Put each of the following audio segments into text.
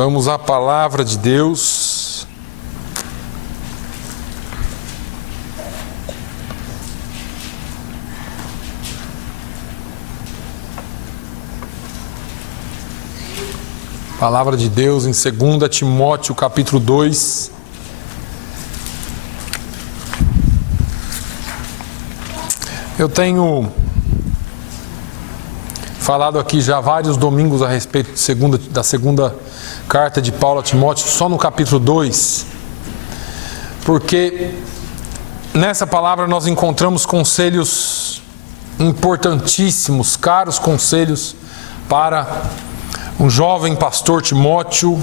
Vamos à palavra de Deus. Palavra de Deus em 2 Timóteo capítulo 2. Eu tenho falado aqui já vários domingos a respeito da segunda carta de Paulo a Timóteo, só no capítulo 2, porque nessa palavra nós encontramos conselhos importantíssimos, caros conselhos para um jovem pastor Timóteo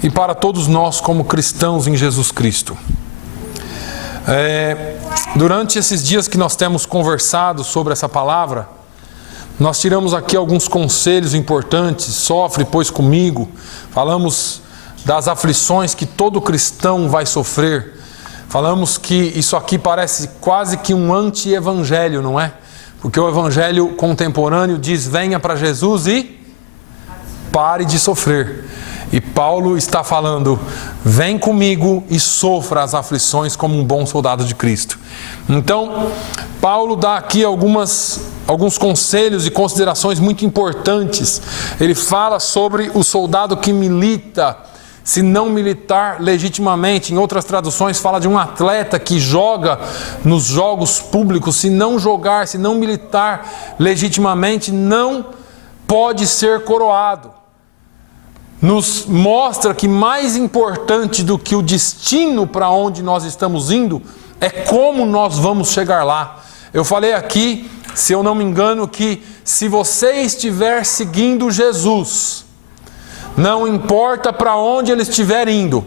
e para todos nós como cristãos em Jesus Cristo. Durante esses dias que nós temos conversado sobre essa palavra, nós tiramos aqui alguns conselhos importantes. Sofre, pois, comigo. Falamos das aflições que todo cristão vai sofrer. Falamos que isso aqui parece quase que um anti-evangelho, não é? Porque o evangelho contemporâneo diz: venha para Jesus e pare de sofrer. E Paulo está falando: vem comigo e sofra as aflições como um bom soldado de Cristo. Então, Paulo dá aqui alguns conselhos e considerações muito importantes. Ele fala sobre o soldado que milita, se não militar legitimamente. Em outras traduções fala de um atleta que joga nos jogos públicos. Se não jogar, se não militar legitimamente, não pode ser coroado. Nos mostra que mais importante do que o destino para onde nós estamos indo é como nós vamos chegar lá. Eu falei aqui, se eu não me engano, que se você estiver seguindo Jesus, não importa para onde ele estiver indo,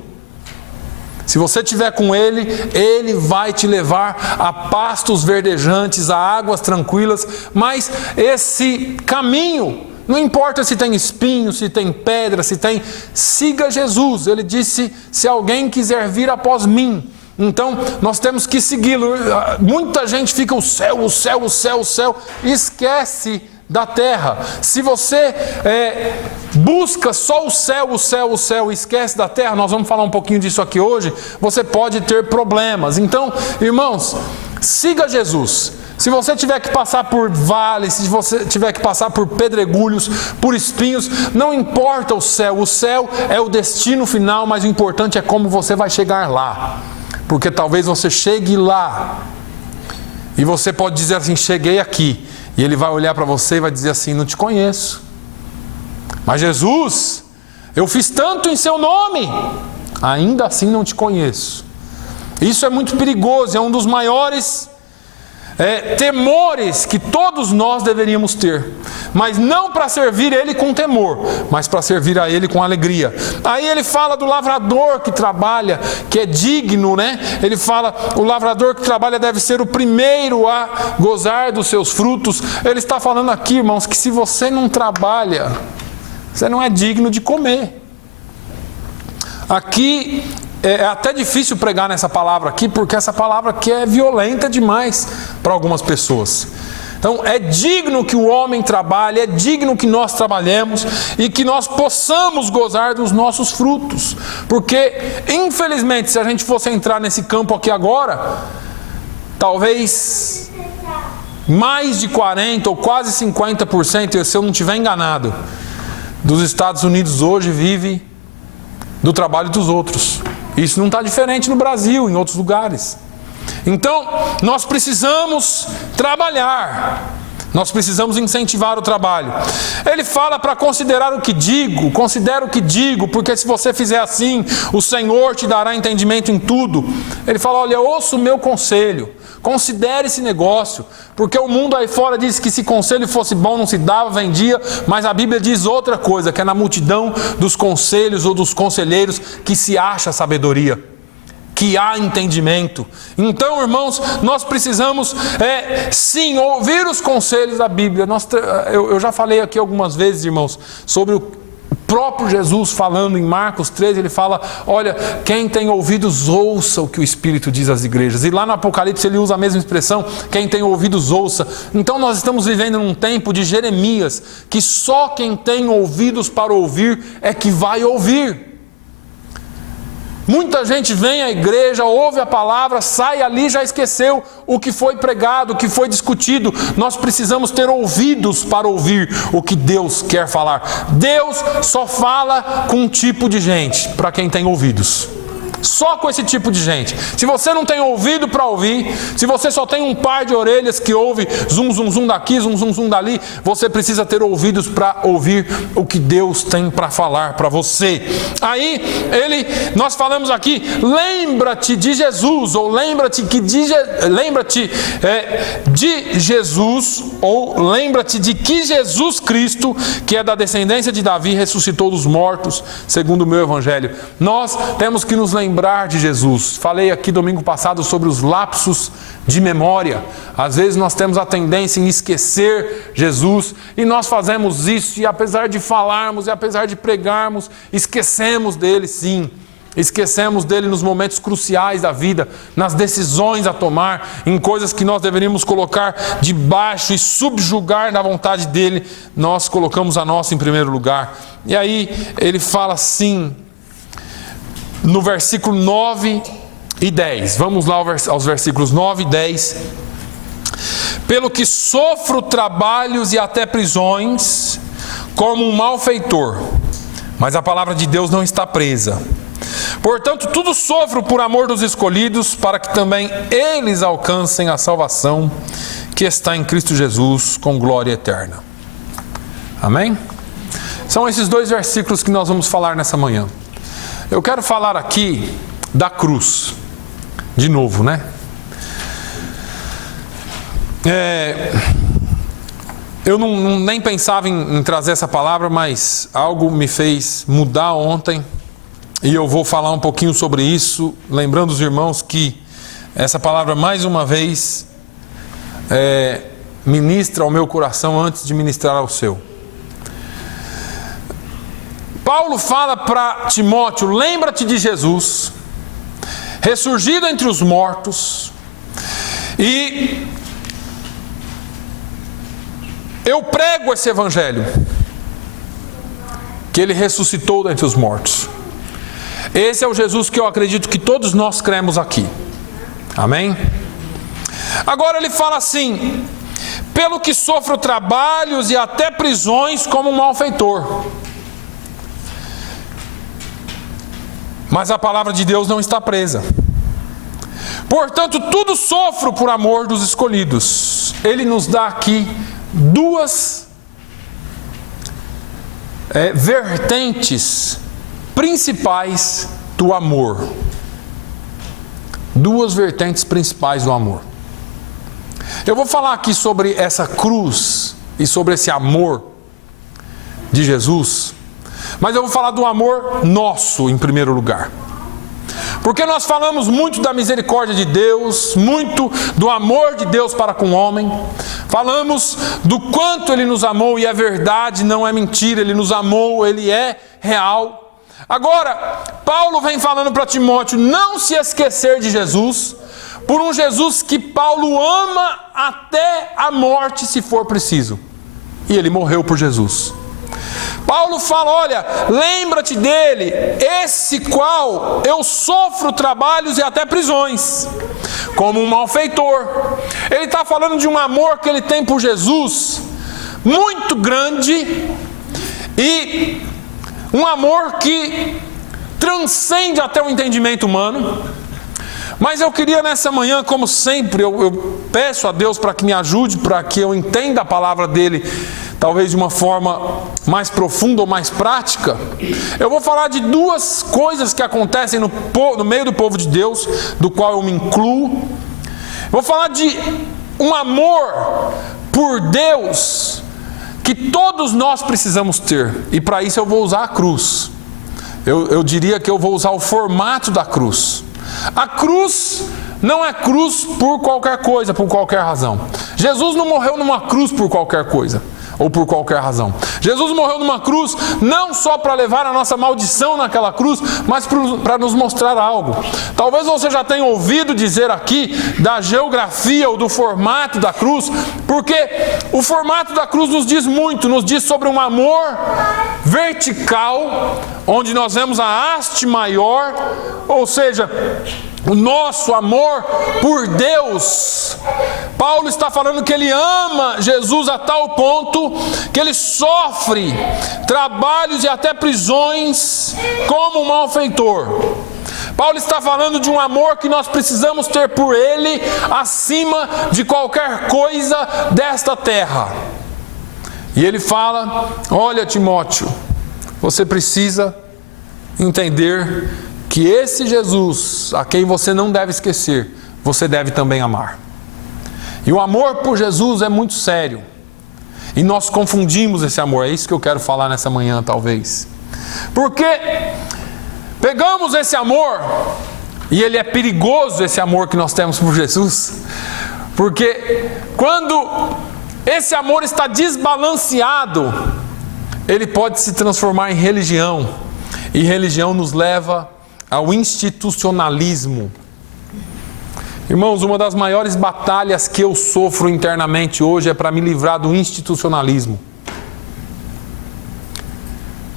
se você estiver com ele, ele vai te levar a pastos verdejantes, a águas tranquilas. Mas esse caminho, não importa se tem espinho, se tem pedra, siga Jesus. Ele disse: se alguém quiser vir após mim, então nós temos que segui-lo. Muita gente fica o céu, e esquece da terra. Se você busca só o céu e esquece da terra, nós vamos falar um pouquinho disso aqui hoje, você pode ter problemas. Então, irmãos, siga Jesus. Se você tiver que passar por vales, se você tiver que passar por pedregulhos, por espinhos, não importa o céu é o destino final, mas o importante é como você vai chegar lá. Porque talvez você chegue lá e você pode dizer assim: cheguei aqui. E ele vai olhar para você e vai dizer assim: não te conheço. Mas Jesus, eu fiz tanto em seu nome, ainda assim não te conheço. Isso é muito perigoso, é um dos maiores temores que todos nós deveríamos ter, mas não para servir ele com temor, mas para servir a ele com alegria. Aí ele fala do lavrador que trabalha, que é digno, né? Ele fala: o lavrador que trabalha deve ser o primeiro a gozar dos seus frutos. Ele está falando aqui, irmãos, que se você não trabalha, você não é digno de comer. Aqui é até difícil pregar nessa palavra aqui, porque essa palavra aqui é violenta demais para algumas pessoas. Então, é digno que o homem trabalhe, é digno que nós trabalhemos e que nós possamos gozar dos nossos frutos. Porque, infelizmente, se a gente fosse entrar nesse campo aqui agora, talvez mais de 40% ou quase 50%, se eu não estiver enganado, dos Estados Unidos hoje vive do trabalho dos outros. Isso não está diferente no Brasil, em outros lugares. Então, nós precisamos trabalhar. Nós precisamos incentivar o trabalho. Ele fala para considerar o que digo. Considera o que digo, porque se você fizer assim, o Senhor te dará entendimento em tudo. Ele fala: olha, ouça o meu conselho. Considere esse negócio, porque o mundo aí fora diz que se conselho fosse bom não se dava, vendia, mas a Bíblia diz outra coisa, que é na multidão dos conselhos ou dos conselheiros que se acha sabedoria, que há entendimento. Então, irmãos, nós precisamos sim ouvir os conselhos da Bíblia. Eu já falei aqui algumas vezes, irmãos, sobre o próprio Jesus falando em Marcos 13, ele fala, olha, quem tem ouvidos ouça o que o Espírito diz às igrejas. E lá no Apocalipse ele usa a mesma expressão, quem tem ouvidos ouça. Então nós estamos vivendo num tempo de Jeremias, que só quem tem ouvidos para ouvir é que vai ouvir. Muita gente vem à igreja, ouve a palavra, sai ali e já esqueceu o que foi pregado, o que foi discutido. Nós precisamos ter ouvidos para ouvir o que Deus quer falar. Deus só fala com um tipo de gente, para quem tem ouvidos. Só com esse tipo de gente. Se você não tem ouvido para ouvir, se você só tem um par de orelhas que ouve zum, zum, zum daqui, zum, zum, zum dali, você precisa ter ouvidos para ouvir o que Deus tem para falar para você. Aí, nós falamos aqui, lembra-te de Jesus, ou lembra-te de Jesus, ou lembra-te de que Jesus Cristo, que é da descendência de Davi, ressuscitou dos mortos, segundo o meu evangelho. Nós temos que nos lembrar de Jesus. Falei aqui domingo passado sobre os lapsos de memória. Às vezes nós temos a tendência em esquecer Jesus, e nós fazemos isso, e apesar de falarmos, e apesar de pregarmos, esquecemos dele sim. Esquecemos dele nos momentos cruciais da vida, nas decisões a tomar, em coisas que nós deveríamos colocar debaixo e subjugar na vontade dele, nós colocamos a nossa em primeiro lugar. E aí ele fala assim, no versículo 9 e 10. Vamos lá aos versículos 9 e 10. Pelo que sofro trabalhos e até prisões, como um malfeitor, mas a palavra de Deus não está presa. Portanto, tudo sofro por amor dos escolhidos, para que também eles alcancem a salvação que está em Cristo Jesus, com glória eterna. Amém? São esses dois versículos que nós vamos falar nessa manhã. Eu quero falar aqui da cruz, de novo, né? Eu nem pensava em trazer essa palavra, mas algo me fez mudar ontem, e eu vou falar um pouquinho sobre isso, lembrando os irmãos que essa palavra, mais uma vez, ministra ao meu coração antes de ministrar ao seu. Paulo fala para Timóteo, lembra-te de Jesus, ressurgido entre os mortos, e eu prego esse evangelho, que ele ressuscitou dentre os mortos. Esse é o Jesus que eu acredito que todos nós cremos aqui. Amém? Agora ele fala assim, pelo que sofro trabalhos e até prisões como um malfeitor. Mas a palavra de Deus não está presa. Portanto, tudo sofro por amor dos escolhidos. Ele nos dá aqui duas vertentes principais do amor. Duas vertentes principais do amor. Eu vou falar aqui sobre essa cruz e sobre esse amor de Jesus, mas eu vou falar do amor nosso em primeiro lugar. Porque nós falamos muito da misericórdia de Deus, muito do amor de Deus para com o homem. Falamos do quanto Ele nos amou, e é verdade, não é mentira, Ele nos amou, Ele é real. Agora, Paulo vem falando para Timóteo não se esquecer de Jesus, por um Jesus que Paulo ama até a morte, se for preciso. E ele morreu por Jesus. Paulo fala, olha, lembra-te dele, esse qual eu sofro trabalhos e até prisões, como um malfeitor. Ele está falando de um amor que ele tem por Jesus, muito grande, e um amor que transcende até o entendimento humano. Mas eu queria nessa manhã, como sempre, eu peço a Deus para que me ajude, para que eu entenda a palavra dele, talvez de uma forma mais profunda ou mais prática. Eu vou falar de duas coisas que acontecem no meio do povo de Deus, do qual eu me incluo. Vou falar de um amor por Deus que todos nós precisamos ter, e para isso eu vou usar a cruz. Eu diria que eu vou usar o formato da cruz. A cruz não é cruz por qualquer coisa, por qualquer razão. Jesus não morreu numa cruz por qualquer coisa. ou por qualquer razão. Jesus morreu numa cruz não só para levar a nossa maldição naquela cruz, mas para nos mostrar algo. Talvez você já tenha ouvido dizer aqui da geografia ou do formato da cruz, porque o formato da cruz nos diz muito, nos diz sobre um amor vertical, onde nós vemos a haste maior, ou seja, o nosso amor por Deus. Paulo está falando que ele ama Jesus a tal ponto que ele sofre trabalhos e até prisões como um malfeitor. Paulo está falando de um amor que nós precisamos ter por ele acima de qualquer coisa desta terra. E ele fala: olha, Timóteo, você precisa entender que esse Jesus, a quem você não deve esquecer, você deve também amar. E o amor por Jesus é muito sério. E nós confundimos esse amor. É isso que eu quero falar nessa manhã, talvez. Porque pegamos esse amor, e ele é perigoso, esse amor que nós temos por Jesus. Porque quando esse amor está desbalanceado, ele pode se transformar em religião. E religião nos leva ao institucionalismo. Irmãos, uma das maiores batalhas que eu sofro internamente hoje é para me livrar do institucionalismo.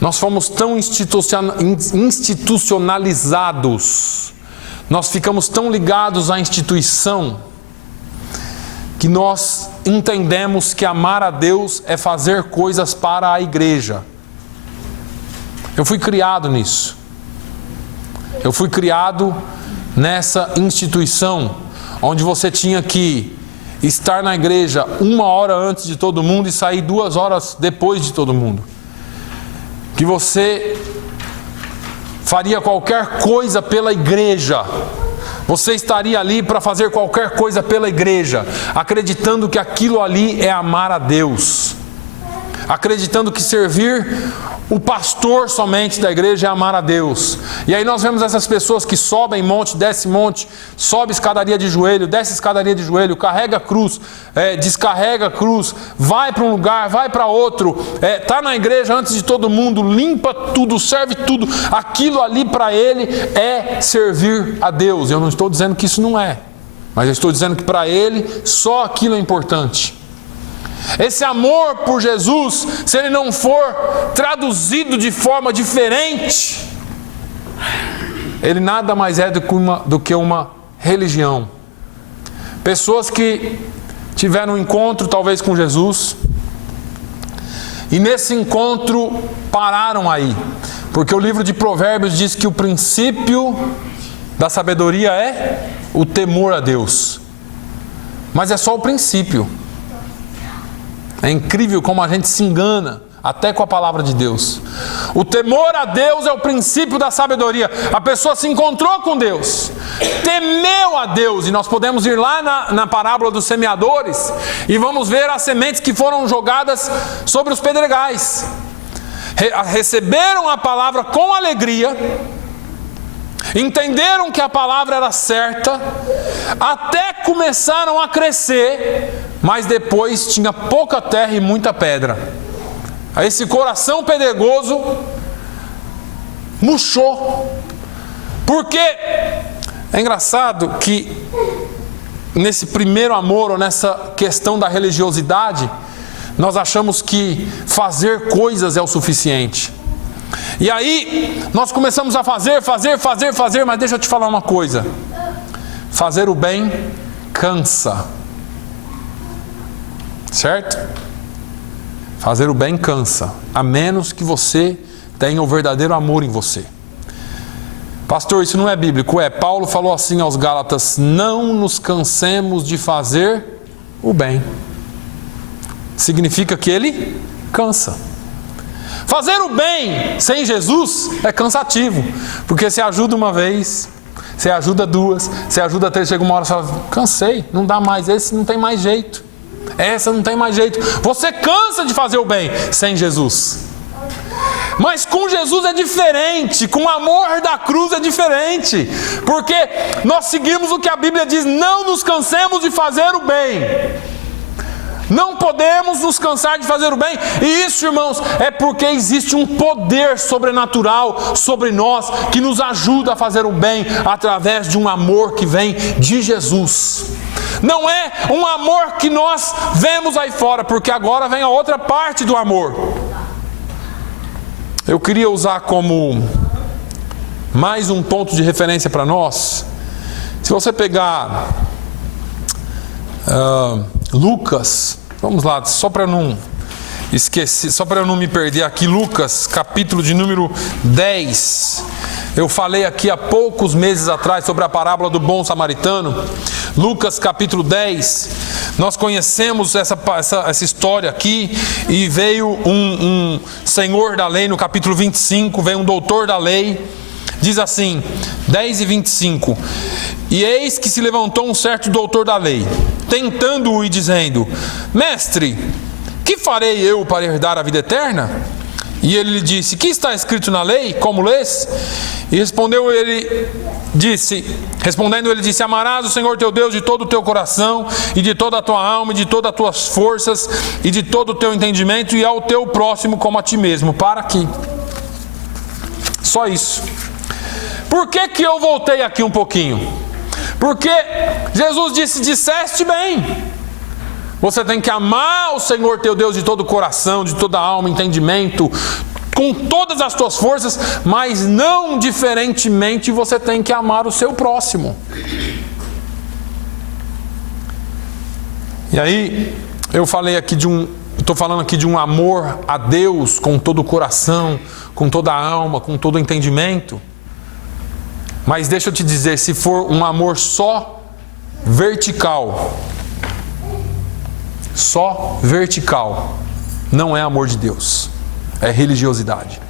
Nós fomos tão institucionalizados, nós ficamos tão ligados à instituição, que nós entendemos que amar a Deus é fazer coisas para a igreja. Eu fui criado nisso. Eu fui criado nessa instituição, onde você tinha que estar na igreja 1 hora antes de todo mundo e sair 2 horas depois de todo mundo. Que você faria qualquer coisa pela igreja. Você estaria ali para fazer qualquer coisa pela igreja, acreditando que aquilo ali é amar a Deus. Acreditando que servir o pastor somente da igreja é amar a Deus. E aí nós vemos essas pessoas que sobem monte, desce monte, sobe escadaria de joelho, desce escadaria de joelho, carrega a cruz, descarrega a cruz, vai para um lugar, vai para outro, está na igreja antes de todo mundo, limpa tudo, serve tudo. Aquilo ali para ele é servir a Deus. Eu não estou dizendo que isso não é, mas eu estou dizendo que para ele só aquilo é importante. Esse amor por Jesus, se ele não for traduzido de forma diferente, ele nada mais é do que uma religião. Pessoas que tiveram um encontro talvez com Jesus, e nesse encontro pararam aí, porque o livro de Provérbios diz que o princípio da sabedoria é o temor a Deus. Mas é só o princípio. É incrível como a gente se engana até com a palavra de Deus. O temor a Deus é o princípio da sabedoria. A pessoa se encontrou com Deus, temeu a Deus, e nós podemos ir lá na parábola dos semeadores e vamos ver as sementes que foram jogadas sobre os pedregais. Receberam a palavra com alegria, entenderam que a palavra era certa, até começaram a crescer, mas depois tinha pouca terra e muita pedra. Esse coração pedregoso murchou. Porque é engraçado que nesse primeiro amor, ou nessa questão da religiosidade, nós achamos que fazer coisas é o suficiente. E aí nós começamos a fazer, mas deixa eu te falar uma coisa. Fazer o bem cansa. Certo? Fazer o bem cansa, a menos que você tenha o verdadeiro amor em você. Pastor, isso não é bíblico. Paulo falou assim aos Gálatas: não nos cansemos de fazer o bem. Significa que ele cansa. Fazer o bem sem Jesus é cansativo, porque você ajuda uma vez, você ajuda 2, você ajuda 3, chega uma hora e fala: cansei, não dá mais, esse não tem mais jeito, essa não tem mais jeito. Você cansa de fazer o bem sem Jesus. Mas com Jesus é diferente, com o amor da cruz é diferente, porque nós seguimos o que a Bíblia diz: não nos cansemos de fazer o bem. Não podemos nos cansar de fazer o bem. E isso, irmãos, é porque existe um poder sobrenatural sobre nós que nos ajuda a fazer o bem através de um amor que vem de Jesus. Não é um amor que nós vemos aí fora, porque agora vem a outra parte do amor. Eu queria usar como mais um ponto de referência para nós. Se você pegar Lucas, vamos lá, só para eu não esquecer, só para eu não me perder aqui, Lucas, capítulo de número 10. Eu falei aqui há poucos meses atrás sobre a parábola do bom samaritano. Lucas capítulo 10, nós conhecemos essa história aqui, e veio um senhor da lei no capítulo 25, veio um doutor da lei, diz assim, 10:25, e eis que se levantou um certo doutor da lei, tentando-o e dizendo, mestre, que farei eu para herdar a vida eterna? E ele lhe disse, que está escrito na lei, como lês? E respondendo ele disse, amarás o Senhor teu Deus de todo o teu coração, e de toda a tua alma, e de todas as tuas forças, e de todo o teu entendimento, e ao teu próximo como a ti mesmo. Para aqui. Só isso. Por que eu voltei aqui um pouquinho? Porque Jesus disseste bem. Você tem que amar o Senhor teu Deus de todo o coração, de toda a alma, entendimento, com todas as tuas forças, mas não diferentemente você tem que amar o seu próximo. E aí, eu falei aqui estou falando aqui de um amor a Deus com todo o coração, com toda a alma, com todo o entendimento. Mas deixa eu te dizer, se for um amor só vertical, não é amor de Deus, é religiosidade.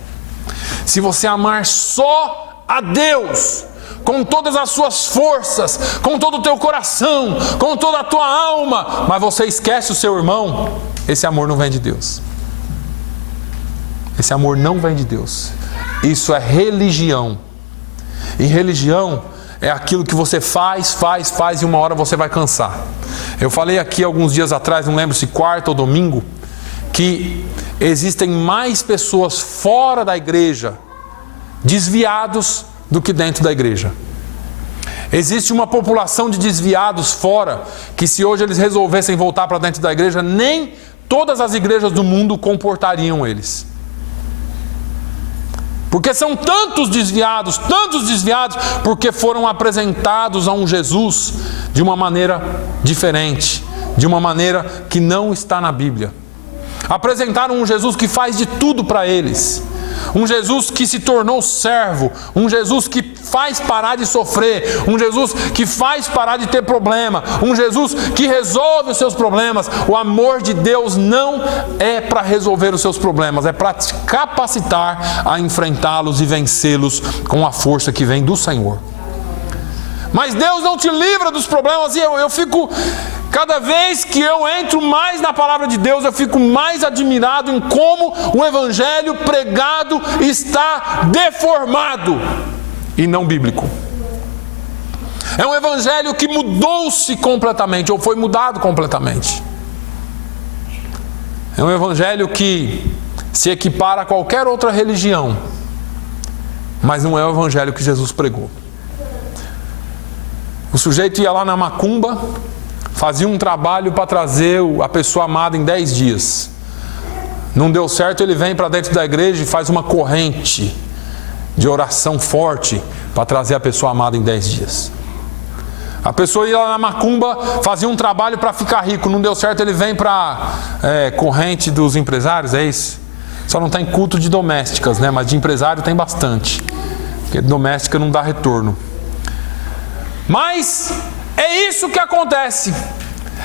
Se você amar só a Deus, com todas as suas forças, com todo o teu coração, com toda a tua alma, mas você esquece o seu irmão, esse amor não vem de Deus. Esse amor não vem de Deus. Isso é religião. E religião é aquilo que você faz e uma hora você vai cansar. Eu falei aqui alguns dias atrás, não lembro se quarta ou domingo, que existem mais pessoas fora da igreja desviados do que dentro da igreja. Existe uma população de desviados fora, que se hoje eles resolvessem voltar para dentro da igreja, nem todas as igrejas do mundo comportariam eles. Porque são tantos desviados, porque foram apresentados a um Jesus de uma maneira diferente, de uma maneira que não está na Bíblia. Apresentaram um Jesus que faz de tudo para eles, um Jesus que se tornou servo, um Jesus que faz parar de sofrer, um Jesus que faz parar de ter problema, um Jesus que resolve os seus problemas. O amor de Deus não é para resolver os seus problemas, é para te capacitar a enfrentá-los e vencê-los com a força que vem do Senhor. Mas Deus não te livra dos problemas, e eu fico, cada vez que eu entro mais na palavra de Deus, eu fico mais admirado em como o evangelho pregado está deformado e não bíblico. É um evangelho que mudou-se completamente, ou foi mudado completamente. É um evangelho que se equipara a qualquer outra religião, mas não é o evangelho que Jesus pregou. O sujeito ia lá na macumba, fazia um trabalho para trazer a pessoa amada em 10 dias. Não deu certo, ele vem para dentro da igreja e faz uma corrente de oração forte para trazer a pessoa amada em 10 dias. A pessoa ia lá na macumba, fazia um trabalho para ficar rico. Não deu certo, ele vem para corrente dos empresários, é isso? Só não tem culto de domésticas, né? Mas de empresário tem bastante. Porque doméstica não dá retorno. Mas é isso que acontece.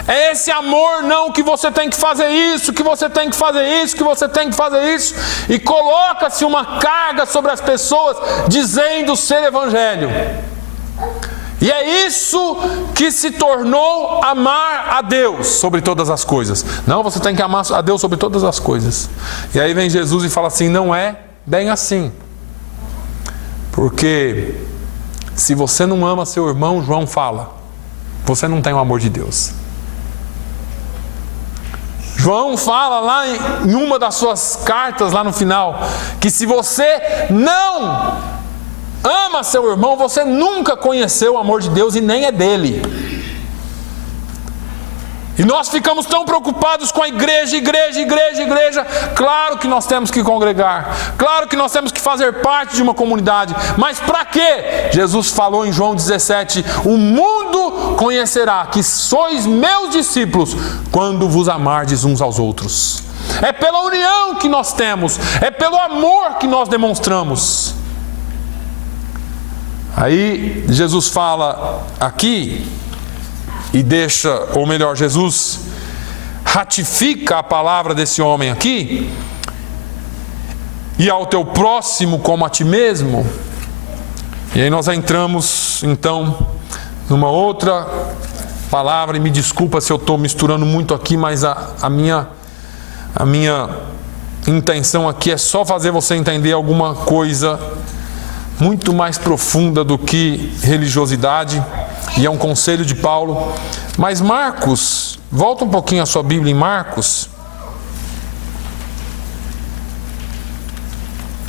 É esse amor não que você tem que fazer isso, que você tem que fazer isso, que você tem que fazer isso. E coloca-se uma carga sobre as pessoas dizendo ser evangelho. E é isso que se tornou amar a Deus sobre todas as coisas. Não, você tem que amar a Deus sobre todas as coisas. E aí vem Jesus e fala assim, não é bem assim. Porque se você não ama seu irmão, João fala, você não tem o amor de Deus. João fala lá em uma das suas cartas, lá no final, que se você não ama seu irmão, você nunca conheceu o amor de Deus e nem é dele. E nós ficamos tão preocupados com a igreja. Claro que nós temos que congregar, claro que nós temos que fazer parte de uma comunidade, mas para quê? Jesus falou em João 17: o mundo conhecerá que sois meus discípulos quando vos amardes uns aos outros. É pela união que nós temos, é pelo amor que nós demonstramos. Aí Jesus fala aqui e deixa, ou melhor, Jesus ratifica a palavra desse homem aqui: e ao teu próximo como a ti mesmo. E aí nós entramos então numa outra palavra, e me desculpa se eu estou misturando muito aqui, mas a minha intenção aqui é só fazer você entender alguma coisa muito mais profunda do que religiosidade, e é um conselho de Paulo. Mas Marcos, volta um pouquinho a sua Bíblia em Marcos.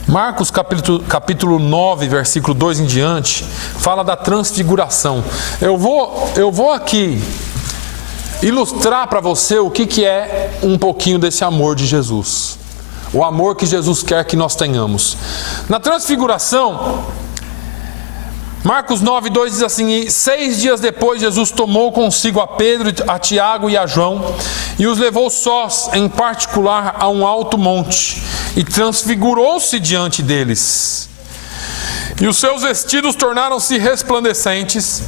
Marcos capítulo 9, versículo 2 em diante, fala da transfiguração. Eu vou aqui ilustrar para você o que é um pouquinho desse amor de Jesus. O amor que Jesus quer que nós tenhamos. Na transfiguração, Marcos 9, 2 diz assim: e 6 dias depois Jesus tomou consigo a Pedro, a Tiago e a João, e os levou sós, em particular, a um alto monte, e transfigurou-se diante deles. E os seus vestidos tornaram-se resplandecentes,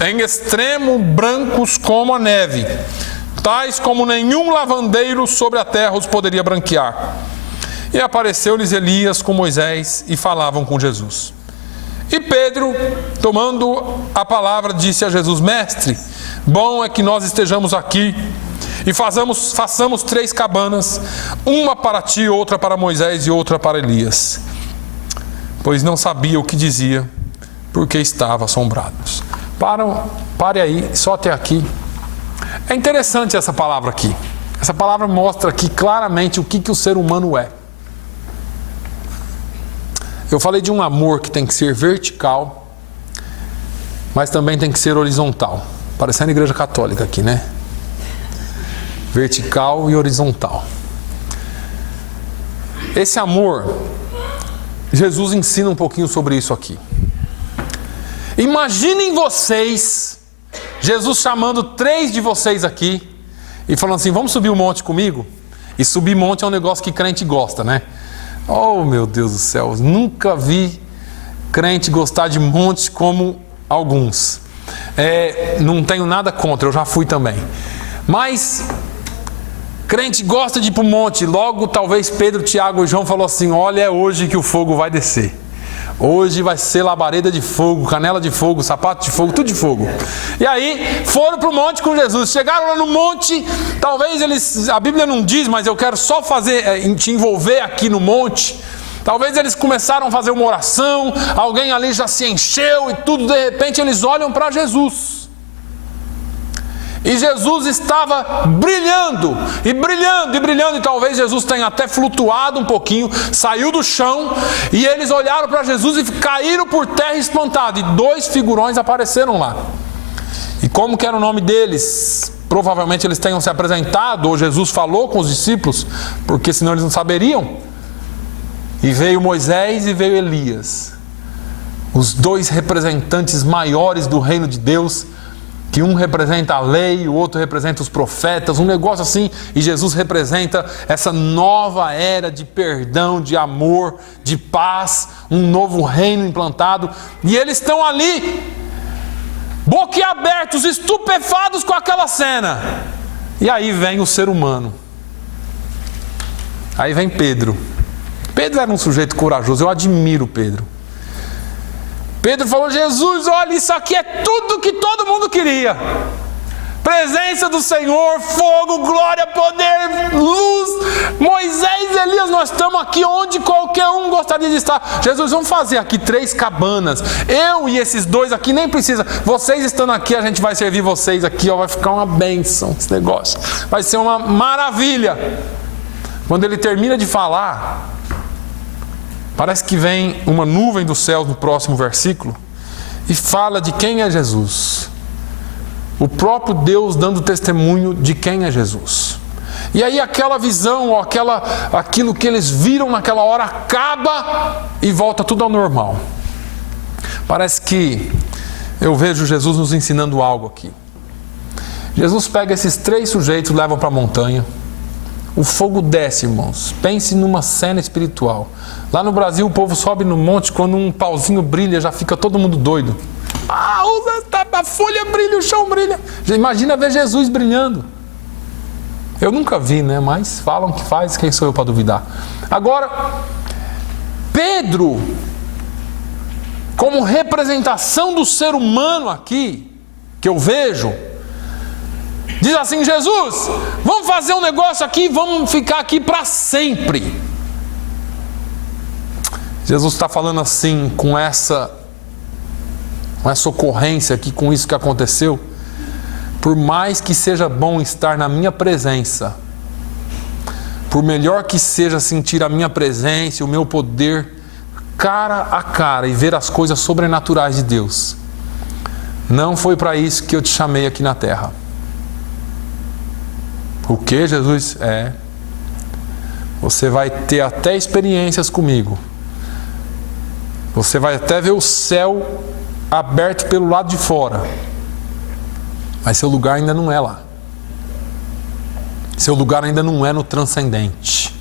em extremo brancos como a neve, tais como nenhum lavandeiro sobre a terra os poderia branquear. E apareceu-lhes Elias com Moisés, e falavam com Jesus. E Pedro, tomando a palavra, disse a Jesus: Mestre, bom é que nós estejamos aqui, e façamos 3 cabanas, uma para ti, outra para Moisés e outra para Elias. Pois não sabia o que dizia, porque estava assombrados. Pare aí, só até aqui. É interessante essa palavra aqui. Essa palavra mostra aqui claramente o que o ser humano é. Eu falei de um amor que tem que ser vertical, mas também tem que ser horizontal. Parecendo a igreja católica aqui, né? Vertical e horizontal. Esse amor, Jesus ensina um pouquinho sobre isso aqui. Imaginem vocês, Jesus chamando 3 de vocês aqui e falando assim: vamos subir o monte comigo? E subir monte é um negócio que crente gosta, né? Oh, meu Deus do céu, nunca vi crente gostar de monte como alguns. Não tenho nada contra, eu já fui também. Mas crente gosta de ir para o monte. Logo, talvez Pedro, Tiago e João falou assim: olha, é hoje que o fogo vai descer. Hoje vai ser labareda de fogo, canela de fogo, sapato de fogo, tudo de fogo. E aí foram para o monte com Jesus. Chegaram lá no monte, talvez eles, a Bíblia não diz, mas eu quero só te envolver aqui no monte. Talvez eles começaram a fazer uma oração, alguém ali já se encheu e tudo, de repente eles olham para Jesus. E Jesus estava brilhando, e talvez Jesus tenha até flutuado um pouquinho, saiu do chão, e eles olharam para Jesus e caíram por terra espantados, e 2 figurões apareceram lá. E como que era o nome deles? Provavelmente eles tenham se apresentado, ou Jesus falou com os discípulos, porque senão eles não saberiam. E veio Moisés e veio Elias, os 2 representantes maiores do reino de Deus, que um representa a lei, o outro representa os profetas, um negócio assim, e Jesus representa essa nova era de perdão, de amor, de paz, um novo reino implantado, e eles estão ali, boquiabertos, estupefados com aquela cena. E aí vem o ser humano, aí vem Pedro. Pedro era um sujeito corajoso, eu admiro Pedro. Pedro falou: Jesus, olha, isso aqui é tudo que todo mundo queria. Presença do Senhor, fogo, glória, poder, luz. Moisés e Elias, nós estamos aqui onde qualquer um gostaria de estar. Jesus, vamos fazer aqui 3 cabanas. Eu e esses 2 aqui nem precisa. Vocês estando aqui, a gente vai servir vocês aqui, ó, vai ficar uma bênção esse negócio. Vai ser uma maravilha. Quando ele termina de falar, parece que vem uma nuvem dos céus no próximo versículo e fala de quem é Jesus. O próprio Deus dando testemunho de quem é Jesus. E aí aquela visão, ou aquilo que eles viram naquela hora acaba e volta tudo ao normal. Parece que eu vejo Jesus nos ensinando algo aqui. Jesus pega esses 3 sujeitos e leva para a montanha. O fogo desce, irmãos. Pense numa cena espiritual. Lá no Brasil o povo sobe no monte, quando um pauzinho brilha já fica todo mundo doido. A folha brilha, o chão brilha. Imagina ver Jesus brilhando. Eu nunca vi, né? Mas falam que faz, quem sou eu para duvidar? Agora, Pedro, como representação do ser humano aqui, que eu vejo, diz assim: Jesus, vamos fazer um negócio aqui, vamos ficar aqui para sempre. Jesus está falando assim, com essa ocorrência aqui, com isso que aconteceu. Por mais que seja bom estar na minha presença, por melhor que seja sentir a minha presença e o meu poder cara a cara e ver as coisas sobrenaturais de Deus, não foi para isso que eu te chamei aqui na terra. O que, Jesus? Você vai ter até experiências comigo. Você vai até ver o céu aberto pelo lado de fora. Mas seu lugar ainda não é lá. Seu lugar ainda não é no transcendente.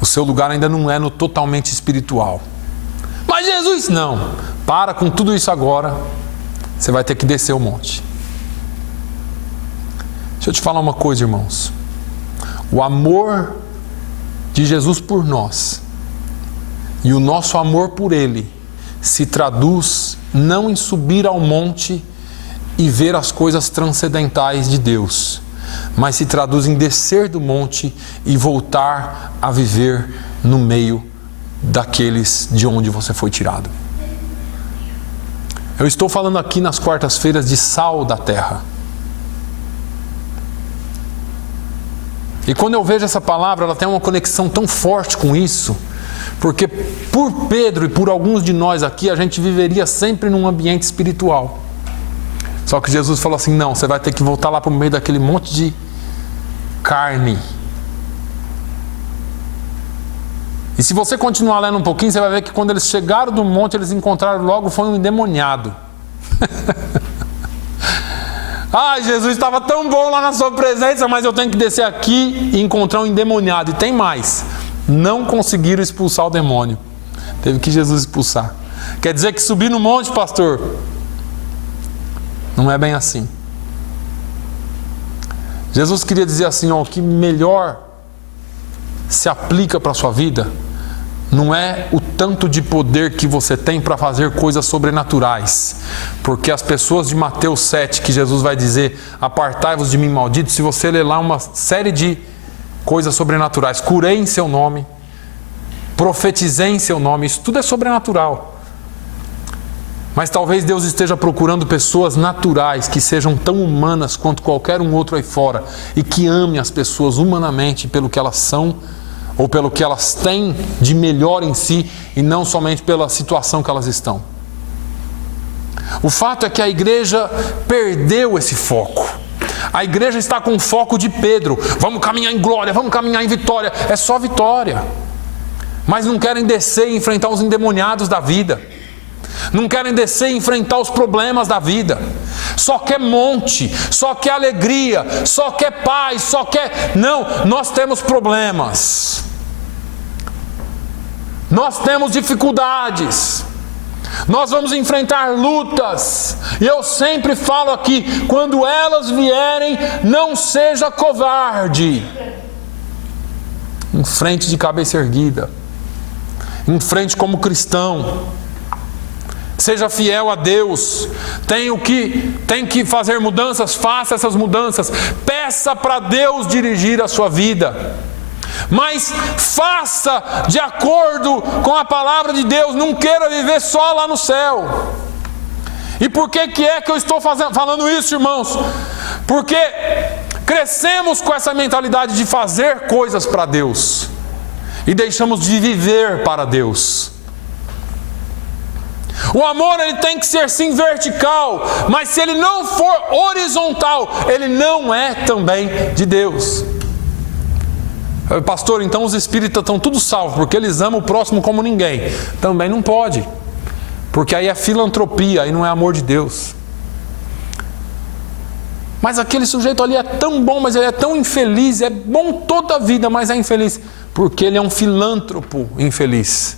O seu lugar ainda não é no totalmente espiritual. Mas Jesus, não. Para com tudo isso agora. Você vai ter que descer o monte. Deixa eu te falar uma coisa, irmãos. O amor de Jesus por nós e o nosso amor por Ele se traduz não em subir ao monte e ver as coisas transcendentais de Deus, mas se traduz em descer do monte e voltar a viver no meio daqueles de onde você foi tirado. Eu estou falando aqui nas quartas-feiras de sal da terra. E quando eu vejo essa palavra, ela tem uma conexão tão forte com isso, porque por Pedro e por alguns de nós aqui, a gente viveria sempre num ambiente espiritual. Só que Jesus falou assim: não, você vai ter que voltar lá para o meio daquele monte de carne. E se você continuar lendo um pouquinho, você vai ver que quando eles chegaram do monte, eles encontraram logo foi um endemoniado. Ai, Jesus, estava tão bom lá na sua presença, mas eu tenho que descer aqui e encontrar um endemoniado. E tem mais, não conseguiram expulsar o demônio. Teve que Jesus expulsar. Quer dizer que subir no monte, pastor? Não é bem assim. Jesus queria dizer assim, ó, o que melhor se aplica para a sua vida não é o tanto de poder que você tem para fazer coisas sobrenaturais. Porque as pessoas de Mateus 7, que Jesus vai dizer: apartai-vos de mim, malditos, se você ler lá uma série de coisas sobrenaturais, curei em seu nome, profetizei em seu nome, isso tudo é sobrenatural. Mas talvez Deus esteja procurando pessoas naturais, que sejam tão humanas quanto qualquer um outro aí fora, e que amem as pessoas humanamente pelo que elas são, ou pelo que elas têm de melhor em si, e não somente pela situação que elas estão. O fato é que a igreja perdeu esse foco. A igreja está com o foco de Pedro: vamos caminhar em glória, vamos caminhar em vitória. É só vitória. Mas não querem descer e enfrentar os endemoniados da vida. Não querem descer e enfrentar os problemas da vida. Só quer monte, só quer alegria, só quer paz, só quer... Não, nós temos problemas. Nós temos dificuldades. Nós vamos enfrentar lutas. E eu sempre falo aqui, quando elas vierem, não seja covarde. Enfrente de cabeça erguida. Enfrente como cristão. Seja fiel a Deus. Tem que fazer mudanças, faça essas mudanças. Peça para Deus dirigir a sua vida. Mas faça de acordo com a palavra de Deus. Não queira viver só lá no céu. E por que é que eu estou falando isso, irmãos? Porque crescemos com essa mentalidade de fazer coisas para Deus e deixamos de viver para Deus. O amor, ele tem que ser sim vertical, mas se ele não for horizontal, ele não é também de Deus. Pastor, então os espíritas estão tudo salvos porque eles amam o próximo como ninguém. Também não pode, porque aí é filantropia, aí não é amor de Deus. Mas aquele sujeito ali é tão bom, mas ele é tão infeliz, é bom toda a vida, mas é infeliz, porque ele é um filântropo infeliz.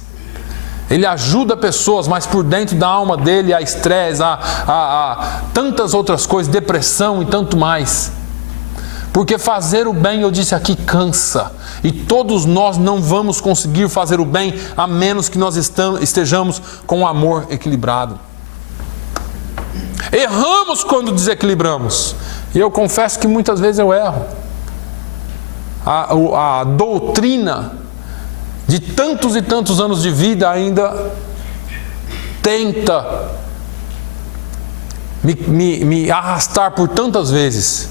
Ele ajuda pessoas, mas por dentro da alma dele há estresse, há tantas outras coisas, depressão e tanto mais. Porque fazer o bem, eu disse aqui, cansa. E todos nós não vamos conseguir fazer o bem, a menos que nós estejamos com o amor equilibrado. Erramos quando desequilibramos. E eu confesso que muitas vezes eu erro. A doutrina de tantos e tantos anos de vida ainda tenta me arrastar por tantas vezes.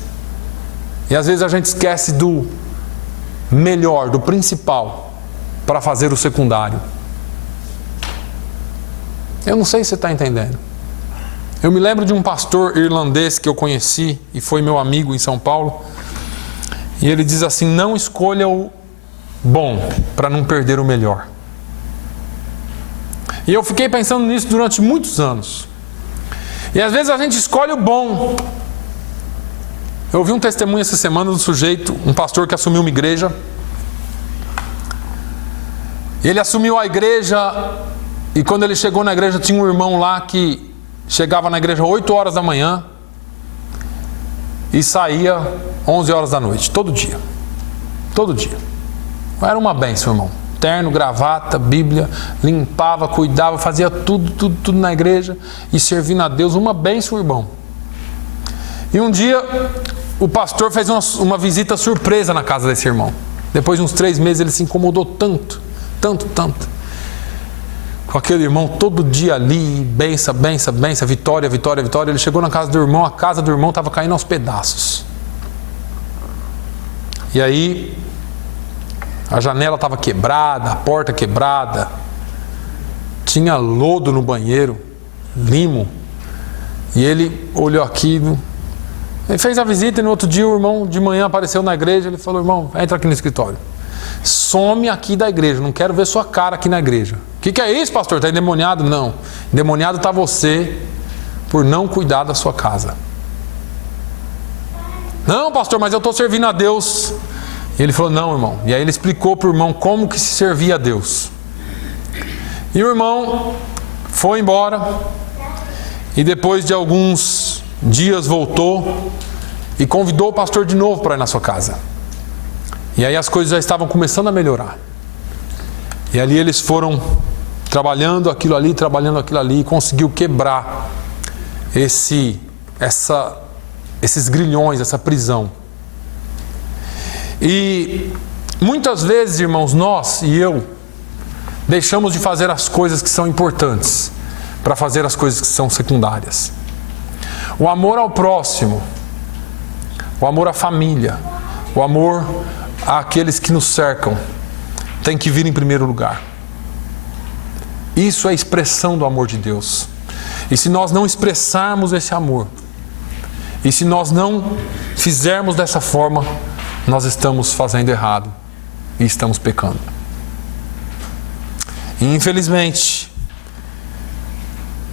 E às vezes a gente esquece do melhor, do principal, para fazer o secundário. Eu não sei se você está entendendo. Eu me lembro de um pastor irlandês que eu conheci e foi meu amigo em São Paulo. E ele diz assim: não escolha o bom para não perder o melhor. E eu fiquei pensando nisso durante muitos anos. E às vezes a gente escolhe o bom. Eu ouvi um testemunho essa semana do sujeito, um pastor que assumiu uma igreja. Ele assumiu a igreja e quando ele chegou na igreja tinha um irmão lá que chegava na igreja 8 horas da manhã e saía 11 horas da noite, todo dia. Todo dia. Era uma bênção, irmão. Terno, gravata, Bíblia, limpava, cuidava, fazia tudo na igreja e servindo a Deus. Uma bênção, irmão. E um dia o pastor fez uma visita surpresa na casa desse irmão. Depois de uns 3 meses ele se incomodou tanto com aquele irmão todo dia ali, benção, vitória. Ele chegou na casa do irmão, a casa do irmão estava caindo aos pedaços. E aí a janela estava quebrada, a porta quebrada, tinha lodo no banheiro, limo. E ele olhou aquilo, ele fez a visita e no outro dia o irmão de manhã apareceu na igreja. Ele falou: irmão, entra aqui no escritório. Some aqui da igreja, não quero ver sua cara aqui na igreja. O que é isso, pastor? Está endemoniado? Não. Endemoniado está você por não cuidar da sua casa. Não, pastor, mas eu estou servindo a Deus. E ele falou: não, irmão. E aí ele explicou para o irmão como que se servia a Deus. E o irmão foi embora. E depois de alguns dias voltou e convidou o pastor de novo para ir na sua casa. E aí as coisas já estavam começando a melhorar. E ali eles foram trabalhando aquilo ali, e conseguiu quebrar esses grilhões, essa prisão. E muitas vezes, irmãos, nós e eu deixamos de fazer as coisas que são importantes para fazer as coisas que são secundárias. O amor ao próximo, o amor à família, o amor àqueles que nos cercam tem que vir em primeiro lugar. Isso é a expressão do amor de Deus. E se nós não expressarmos esse amor, e se nós não fizermos dessa forma, nós estamos fazendo errado e estamos pecando. E infelizmente,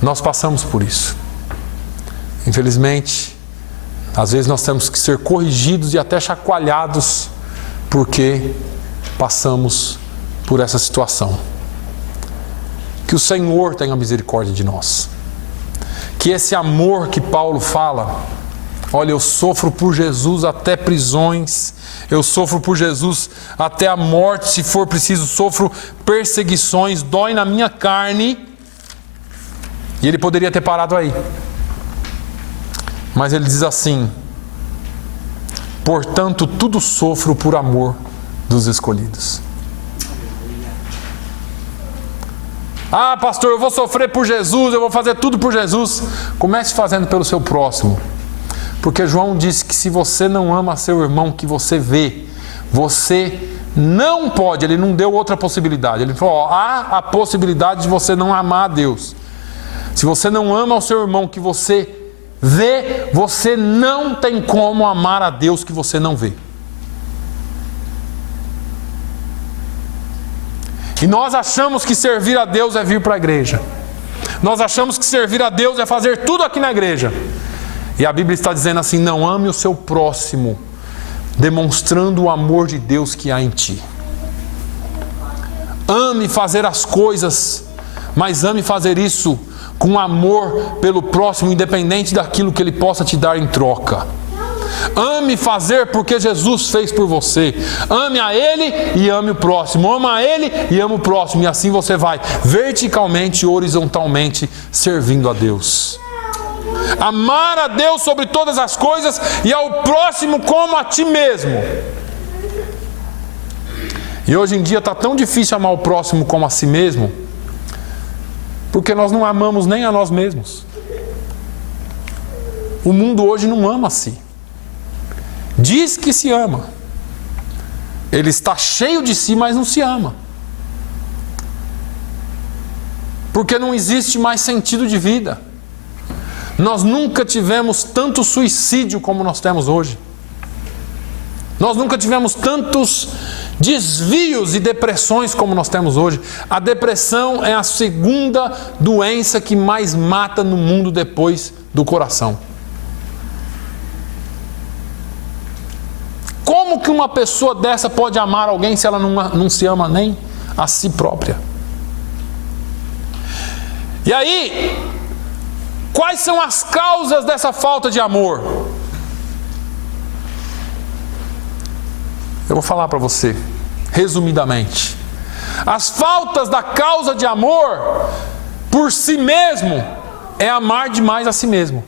nós passamos por isso. Infelizmente, às vezes nós temos que ser corrigidos e até chacoalhados porque passamos por essa situação. Que o Senhor tenha misericórdia de nós. Que esse amor que Paulo fala, olha, eu sofro por Jesus até prisões, eu sofro por Jesus até a morte, se for preciso, sofro perseguições, dói na minha carne. E ele poderia ter parado aí. Mas ele diz assim: portanto, tudo sofro por amor dos escolhidos. Ah, pastor, eu vou sofrer por Jesus, eu vou fazer tudo por Jesus. Comece fazendo pelo seu próximo. Porque João disse que se você não ama seu irmão que você vê, você não pode, ele não deu outra possibilidade. Ele falou, há a possibilidade de você não amar a Deus. Se você não ama o seu irmão que você vê, você não tem como amar a Deus que você não vê. E nós achamos que servir a Deus é vir para a igreja. Nós achamos que servir a Deus é fazer tudo aqui na igreja. E a Bíblia está dizendo assim, não ame o seu próximo, demonstrando o amor de Deus que há em ti. Ame fazer as coisas, mas ame fazer isso com amor pelo próximo, independente daquilo que ele possa te dar em troca. Ame fazer porque Jesus fez por você. Ame a Ele e ame o próximo. Ama a Ele e ama o próximo. E assim você vai verticalmente e horizontalmente servindo a Deus. Amar a Deus sobre todas as coisas e ao próximo como a ti mesmo. E hoje em dia está tão difícil amar o próximo como a si mesmo, porque nós não amamos nem a nós mesmos. O mundo hoje não ama a si. Diz que se ama. Ele está cheio de si, mas não se ama. Porque não existe mais sentido de vida. Nós nunca tivemos tanto suicídio como nós temos hoje. Nós nunca tivemos tantos desvios e depressões como nós temos hoje. A depressão é a segunda doença que mais mata no mundo depois do coração. Como que uma pessoa dessa pode amar alguém se ela não se ama nem a si própria? E aí, quais são as causas dessa falta de amor? Eu vou falar para você, resumidamente. As faltas da causa de amor por si mesmo é amar demais a si mesmo.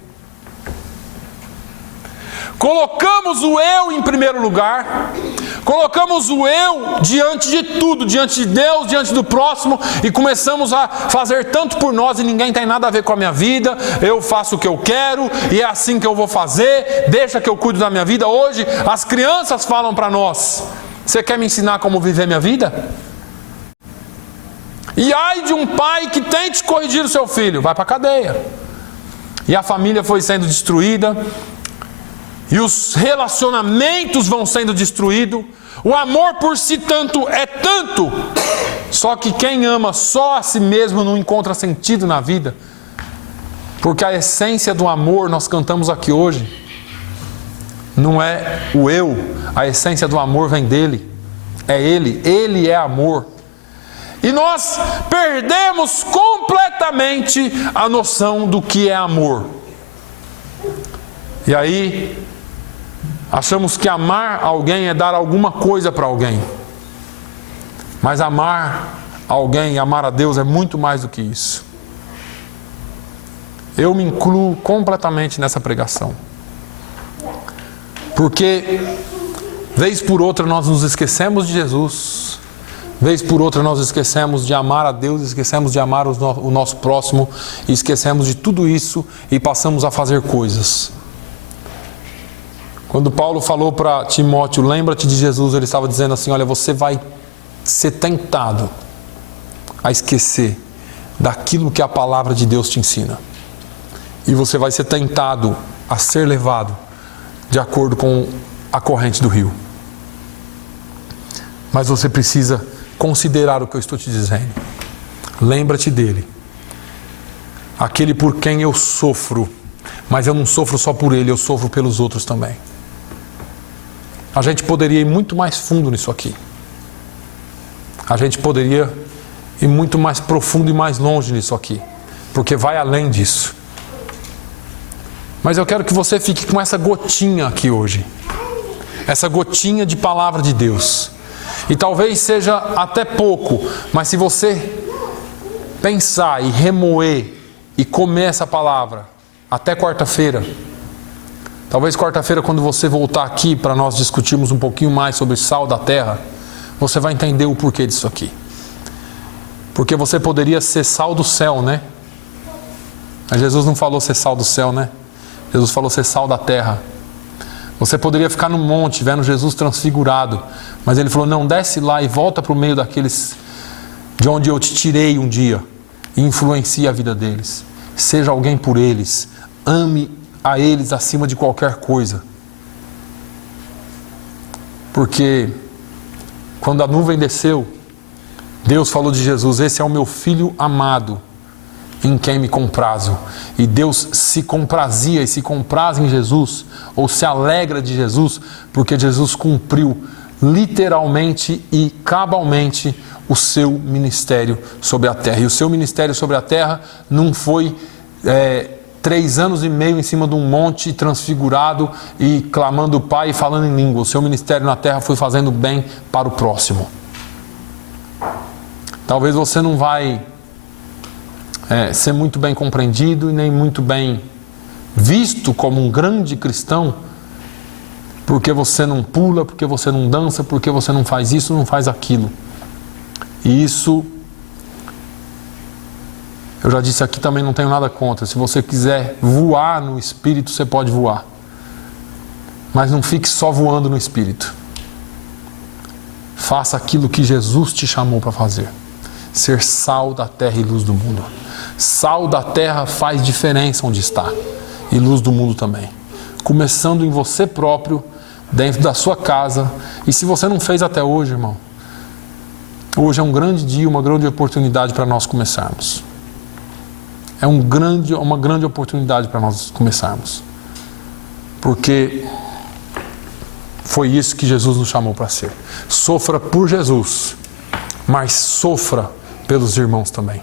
Colocamos o eu em primeiro lugar, colocamos o eu diante de tudo, diante de Deus, diante do próximo, e começamos a fazer tanto por nós e ninguém tem nada a ver com a minha vida, eu faço o que eu quero e é assim que eu vou fazer, deixa que eu cuido da minha vida. Hoje as crianças falam para nós, você quer me ensinar como viver minha vida? E ai de um pai que tente corrigir o seu filho, vai para a cadeia. E a família foi sendo destruída, e os relacionamentos vão sendo destruídos. O amor por si tanto é tanto. Só que quem ama só a si mesmo não encontra sentido na vida. Porque a essência do amor, nós cantamos aqui hoje, não é o eu. A essência do amor vem dele. É ele. Ele é amor. E nós perdemos completamente a noção do que é amor. E aí achamos que amar alguém é dar alguma coisa para alguém. Mas amar alguém, amar a Deus é muito mais do que isso. Eu me incluo completamente nessa pregação. Porque, vez por outra, nós nos esquecemos de Jesus. Vez por outra, nós esquecemos de amar a Deus, esquecemos de amar o nosso próximo, e esquecemos de tudo isso e passamos a fazer coisas. Quando Paulo falou para Timóteo, lembra-te de Jesus, ele estava dizendo assim, olha, você vai ser tentado a esquecer daquilo que a palavra de Deus te ensina. E você vai ser tentado a ser levado de acordo com a corrente do rio. Mas você precisa considerar o que eu estou te dizendo. Lembra-te dele. Aquele por quem eu sofro, mas eu não sofro só por ele, eu sofro pelos outros também. A gente poderia ir muito mais fundo nisso aqui. A gente poderia ir muito mais profundo e mais longe nisso aqui. Porque vai além disso. Mas eu quero que você fique com essa gotinha aqui hoje. Essa gotinha de palavra de Deus. E talvez seja até pouco, mas se você pensar e remoer e comer essa palavra até quarta-feira, talvez quarta-feira, quando você voltar aqui para nós discutirmos um pouquinho mais sobre sal da terra, você vai entender o porquê disso aqui. Porque você poderia ser sal do céu, né? Mas Jesus não falou ser sal do céu, né? Jesus falou ser sal da terra. Você poderia ficar no monte vendo Jesus transfigurado, mas ele falou, não, desce lá e volta para o meio daqueles de onde eu te tirei um dia e influencie a vida deles. Seja alguém por eles, ame a eles acima de qualquer coisa. Porque quando a nuvem desceu, Deus falou de Jesus, esse é o meu filho amado, em quem me comprazo. E Deus se comprazia e se compraz em Jesus, ou se alegra de Jesus, porque Jesus cumpriu literalmente e cabalmente o seu ministério sobre a terra. E o seu ministério sobre a terra não foi 3 anos e meio em cima de um monte transfigurado e clamando o Pai e falando em língua. O seu ministério na terra foi fazendo bem para o próximo. Talvez você não vai ser muito bem compreendido e nem muito bem visto como um grande cristão, porque você não pula, porque você não dança, porque você não faz isso, não faz aquilo. E isso, eu já disse aqui, também não tenho nada contra. Se você quiser voar no Espírito, você pode voar. Mas não fique só voando no Espírito. Faça aquilo que Jesus te chamou para fazer. Ser sal da terra e luz do mundo. Sal da terra faz diferença onde está. E luz do mundo também. Começando em você próprio, dentro da sua casa. E se você não fez até hoje, irmão, hoje é um grande dia, uma grande oportunidade para nós começarmos. É uma grande oportunidade para nós começarmos. Porque foi isso que Jesus nos chamou para ser. Sofra por Jesus, mas sofra pelos irmãos também.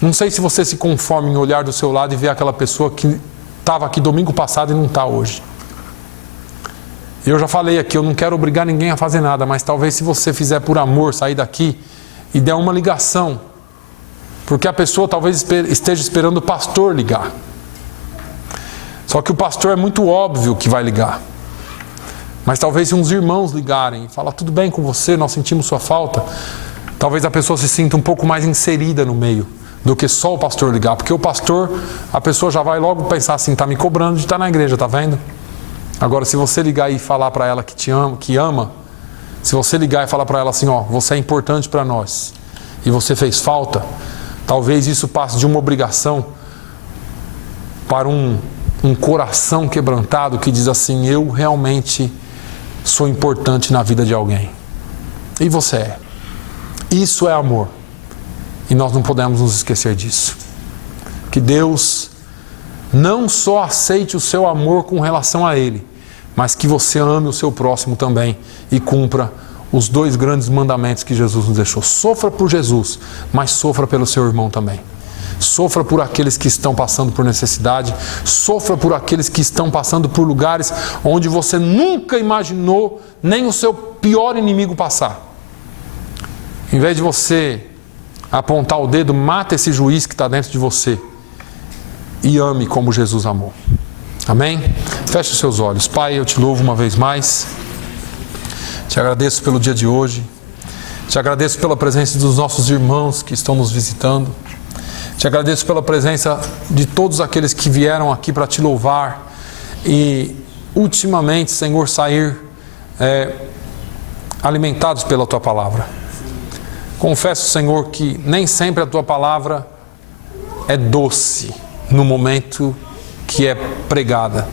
Não sei se você se conforma em olhar do seu lado e ver aquela pessoa que estava aqui domingo passado e não está hoje. Eu já falei aqui, eu não quero obrigar ninguém a fazer nada, mas talvez se você fizer por amor, sair daqui e der uma ligação, porque a pessoa talvez esteja esperando o pastor ligar. Só que o pastor é muito óbvio que vai ligar. Mas talvez se uns irmãos ligarem e falar, tudo bem com você, nós sentimos sua falta, talvez a pessoa se sinta um pouco mais inserida no meio do que só o pastor ligar. Porque o pastor, a pessoa já vai logo pensar assim, está me cobrando de estar na igreja, tá vendo? Agora, se você ligar e falar para ela que te ama, que ama, se você ligar e falar para ela assim, ó, você é importante para nós e você fez falta, talvez isso passe de uma obrigação para um coração quebrantado que diz assim, eu realmente sou importante na vida de alguém. E você é. Isso é amor. E nós não podemos nos esquecer disso. Que Deus não só aceite o seu amor com relação a Ele, mas que você ame o seu próximo também e cumpra os 2 grandes mandamentos que Jesus nos deixou. Sofra por Jesus, mas sofra pelo seu irmão também. Sofra por aqueles que estão passando por necessidade, sofra por aqueles que estão passando por lugares onde você nunca imaginou nem o seu pior inimigo passar. Em vez de você apontar o dedo, mata esse juiz que está dentro de você e ame como Jesus amou. Amém? Feche os seus olhos. Pai, eu te louvo uma vez mais. Te agradeço pelo dia de hoje. Te agradeço pela presença dos nossos irmãos que estão nos visitando. Te agradeço pela presença de todos aqueles que vieram aqui para te louvar e, ultimamente, Senhor, sair alimentados pela Tua Palavra. Confesso, Senhor, que nem sempre a Tua Palavra é doce no momento que é pregada,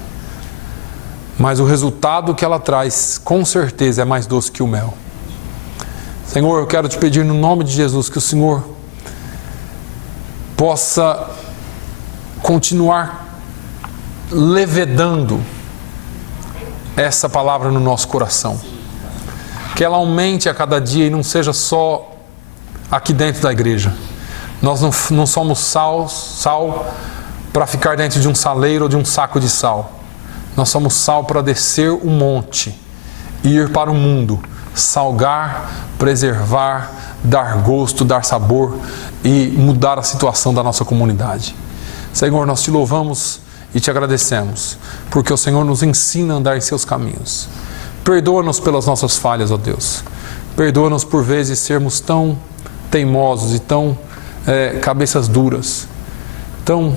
mas o resultado que ela traz, com certeza, é mais doce que o mel. Senhor, eu quero te pedir no nome de Jesus que o Senhor possa continuar levedando essa palavra no nosso coração. Que ela aumente a cada dia e não seja só aqui dentro da igreja. Nós não somos sal para ficar dentro de um saleiro ou de um saco de sal. Nós somos sal para descer o monte, ir para o mundo, salgar, preservar, dar gosto, dar sabor e mudar a situação da nossa comunidade. Senhor, nós te louvamos e te agradecemos, porque o Senhor nos ensina a andar em seus caminhos. Perdoa-nos pelas nossas falhas, ó Deus. Perdoa-nos por vezes sermos tão teimosos e tão cabeças duras, tão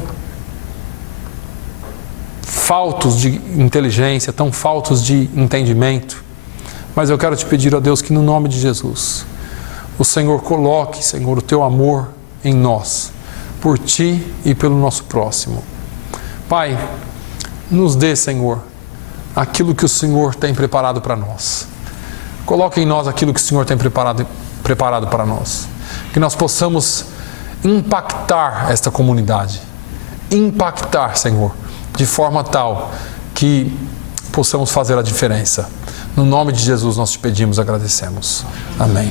faltos de inteligência, tão faltos de entendimento. Mas eu quero te pedir, ó Deus, que no nome de Jesus, o Senhor coloque, Senhor, o teu amor em nós, por ti e pelo nosso próximo. Pai, nos dê, Senhor, aquilo que o Senhor tem preparado para nós. Coloque em nós aquilo que o Senhor tem preparado para nós. Que nós possamos impactar esta comunidade. Impactar, Senhor, de forma tal que possamos fazer a diferença. No nome de Jesus nós te pedimos e agradecemos. Amém.